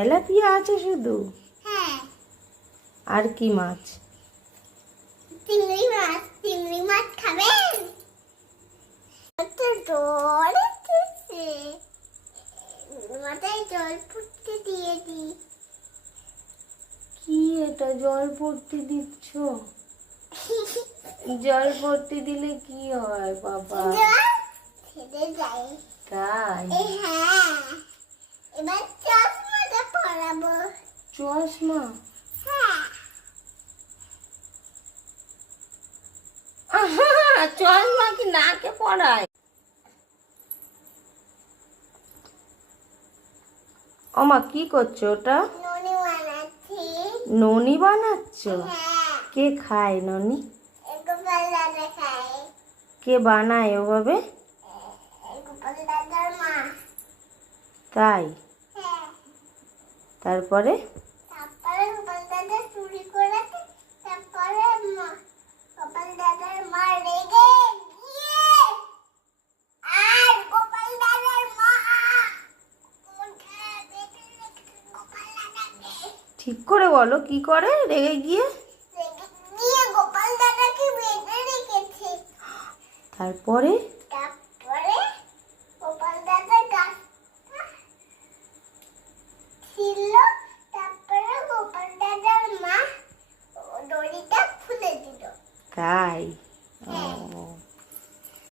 Tilapia আছে শুধু? হ্যাঁ। আর কি মাছ? চিংড়ি মাছ। চিংড়ি মাছ খাবেন? তো জল এসেছে, মাথায় জল ফুটতে দিয়ে দি। কি এটা জল পড়তে দিচ্ছ? জল পড়তে দিলে কি হয় বাবা? ছেড়ে যায়। তাই? হ্যাঁ, এবার চশমাটা পরাবো। চশমা? হ্যাঁ। চশমা কি নাকে পড়ায়? ওমা কি করছো ওটা? ননি বানাচ্ছি। ননি বানাচ্ছ? হ্যাঁ। কে খায় ননি? গোপাল দাদা খায়। কে বানায় ওভাবে? গোপাল দাদার মা। তাই? হ্যাঁ। তারপরে? তারপরে গোপাল দাদা চুরি করেছে। তারপরে গোপাল দাদার মা রেগে গিয়ে আর গোপাল দাদার মা গোপাল দাদাকে ঠিক করে বলো কি করে রেগে গিয়ে? রেগে গিয়ে গোপাল দাদাকে বেঁধে রেখেছে। তারপরে?